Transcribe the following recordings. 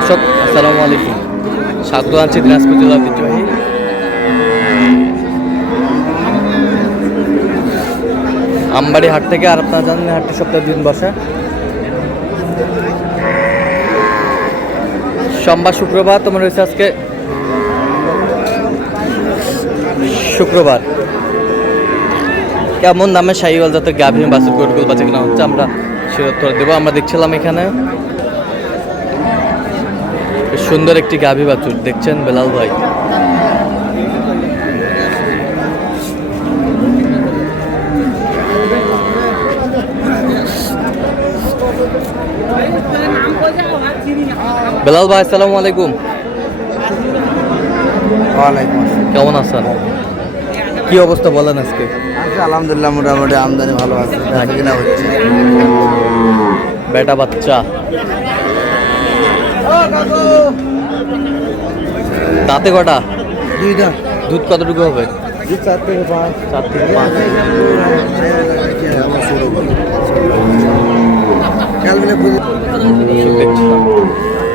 দর্শক আসসালামু আলাইকুম, স্বাগত জানাচ্ছি দিনাজপুর জেলা ঐতিহ্যবাহী আমবাড়ি হাট থেকে। আর আপনারা জানেন হাটটি সপ্তাহে দিন বসে সোমবার শুক্রবার। তোমার রয়েছে আজকে শুক্রবার। কেমন দামে শাহিওয়াল জাতের গাভী বাছুর গরুগুলো বাচ্চা কেনা হচ্ছে আমরা সে উত্তর দেবো। আমরা দেখছিলাম এখানে সুন্দর একটি গাভী বাছুর দেখছেন বেলাল ভাই। বেলাল ভাই আসসালামু আলাইকুম। ওয়ালাইকুম কেমন আছেন? কি অবস্থা বলেন আজকে? আলহামদুলিল্লাহ, মোটামুটি আমদানি ভালো আছে, কিনা হচ্ছে। বেটা বাচ্চা দাঁতে কটা? দুইটা। দুধ কতটুকু হবে? 4 থেকে 5। 4 থেকে 5।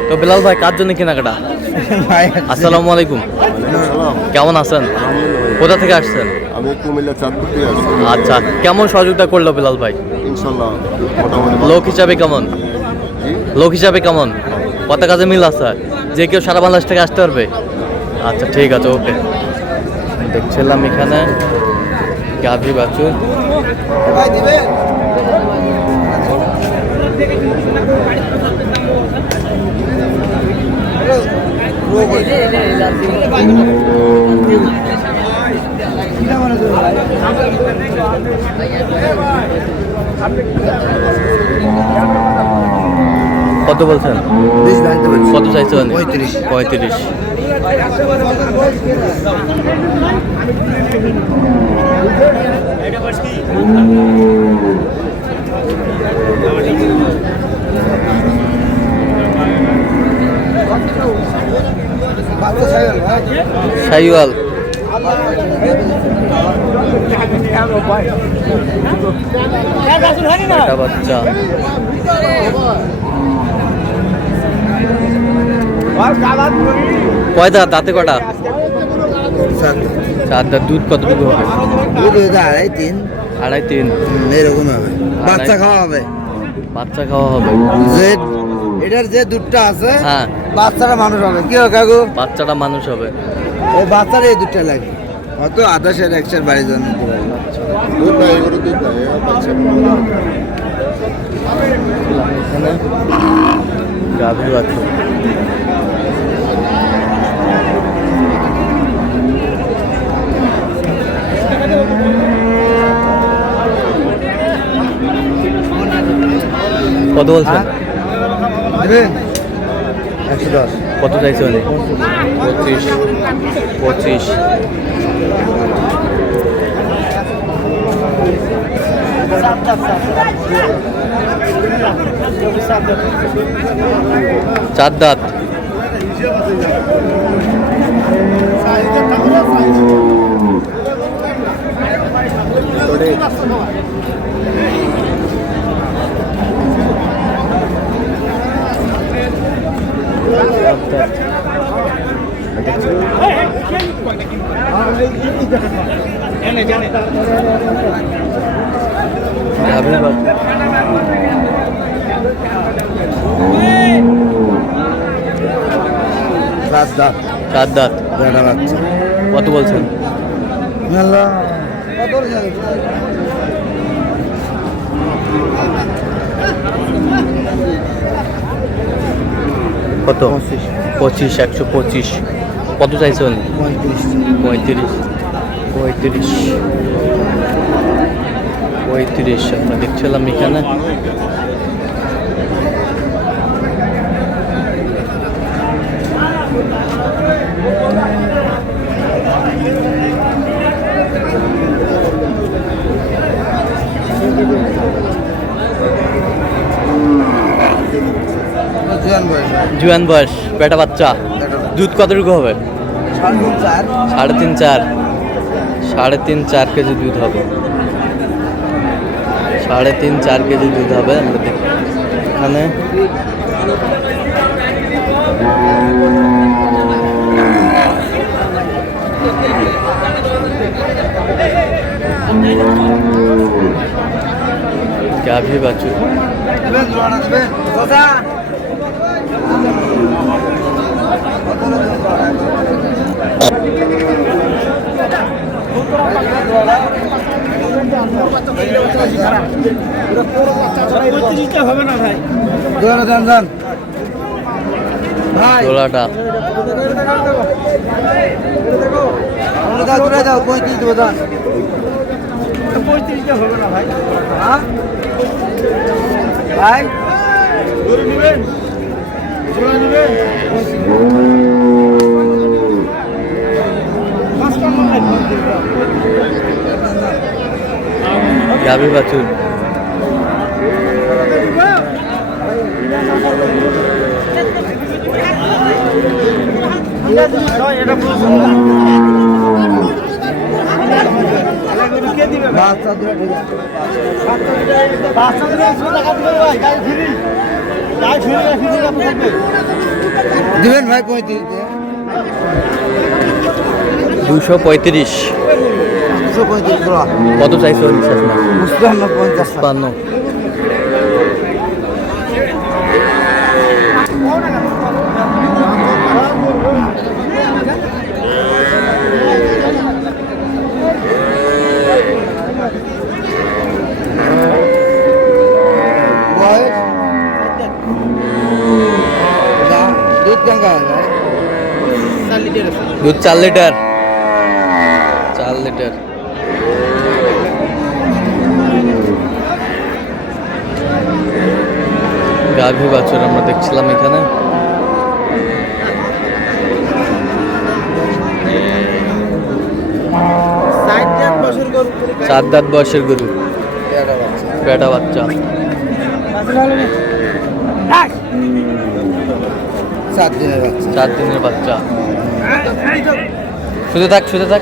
তো বেলাল ভাই কার জন্য কেনাকাটা? আসসালামু আলাইকুম, কেমন আছেন? কোথা থেকে আসছেন? আমি কুমিল্লা চাঁদপুর থেকে আসছি। আচ্ছা, কেমন সহযোগিতা করলো বেলাল ভাই? ইনশাল্লাহ মোটামুটি লোক হিসাবে কেমন? লোক হিসাবে কেমন? কত কাজে মিল আছে? যে কেউ সারা বাংলাদেশ থেকে আসতে পারবে? আচ্ছা ঠিক আছে, ওকে। দেখছিলাম এখানে গাভী বাছুর। কত বলছেন? কত চাইছেন? 35। শাহিওয়াল বাচ্চা কয় দাঁত? দাঁতে কটা? 4 দাঁত। দুধ কতটুকু হবে? 2.5-3 এরকম হবে। বাচ্চা খাওয়া হবে। বাচ্চা খাওয়া হবে। এটার যে দুধটা আছে, হ্যাঁ, বাচ্চাটা মানুষ হবে। কি হবে কাকু? বাচ্চাটা মানুষ হবে। ওই বাচ্চার এই দুধটা লাগে, হয়তো 1/2 বাড়ির জন্য দুধ নাই, এগুলো দুধ নাই, এরা বাচ্চা। এখানে গাভী বাছুর। কত বলছেন? 110। কত চাইছেন? 25। চার দাঁত। চার দাঁত। কত বলছেন? কত? 25। 125। কত চাইছেন? 35। আমরা দেখছিলাম এখানে জুয়ান বয়স, বেটা বাচ্চা। দুধ কতটুকু হবে? 3.5 কেজি দুধ হবে। 3.5-4 কেজি দুধ হবে। আমরা দেখি এখানে গাভী বাছুর। হবে না ভাই, যান ভাই, জোড়াটা দাও 35 দেবো, দান 35 হবে না ভাই। হ্যাঁ ভাই, নেবেন গাভী বাছুর। দিবেন ভাই 35, 235। 235 কত চাইছো বিশ্বাস না? 50। 56। दूध गंगा है, दूध 4 লিটার। 4 লিটার। গাভী বাছুর আমরা দেখছিলাম এখানে। চার দাঁত বয়সের গরু, বেটা বাচ্চা। 7 দিনের বাচ্চা। 4 দিনের বাচ্চা। শুধু থাক, শুধু থাক।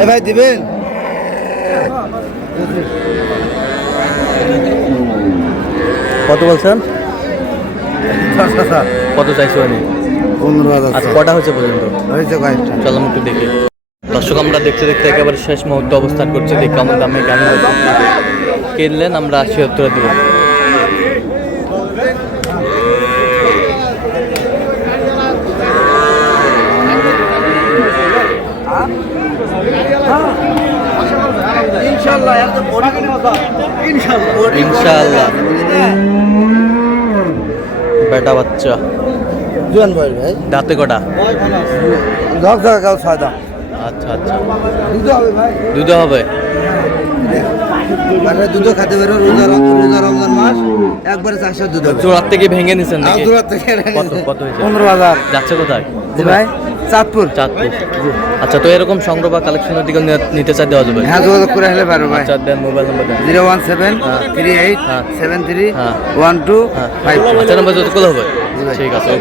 এ ভাই দিবেন? কত বলছেন? কত চাইছো আমি? 15,000। আচ্ছা, কটা হচ্ছে পর্যন্ত? হয়েছে কয়েকটা। চলো আমি একটু দেখি। দর্শক, আমরা দেখতে দেখতে একেবারে শেষ মুহূর্তে অবস্থান করছি। দেখি কেমন দামে কেমন কিনলেন, আমরা 80 দেবো। ইনশাআল্লাহ। বেটা বাচ্চা, জোয়ান ভাই ভাই, দাঁতে কটা? দশ টাকা কাউ সাদা। আচ্ছা আচ্ছা, দুধ হবে ভাই, দুধ হবে। মানে দুধ খেতে পারো। রোজা রমজান মাস একবারে 400 দুধ হবে। জোড়ার থেকে ভেঙে নিছেন নাকি? জোড়ার থেকে কত কত হয়েছে? 15,000। যাচ্ছে কোথায়? জি ভাই, চাঁদপুর। চাঁদপুর। আচ্ছা, তো এরকম সংগ্রহ বা কালেকশনের দিকে নিতে চাই দেওয়া যাবে? হ্যাঁ, যোগাযোগ করে হলে পারো ভাই। আচ্ছা, দেন মোবাইল নাম্বার দেন। 01738731252। আচ্ছা, নাম্বার যত হবে। ঠিক আছে।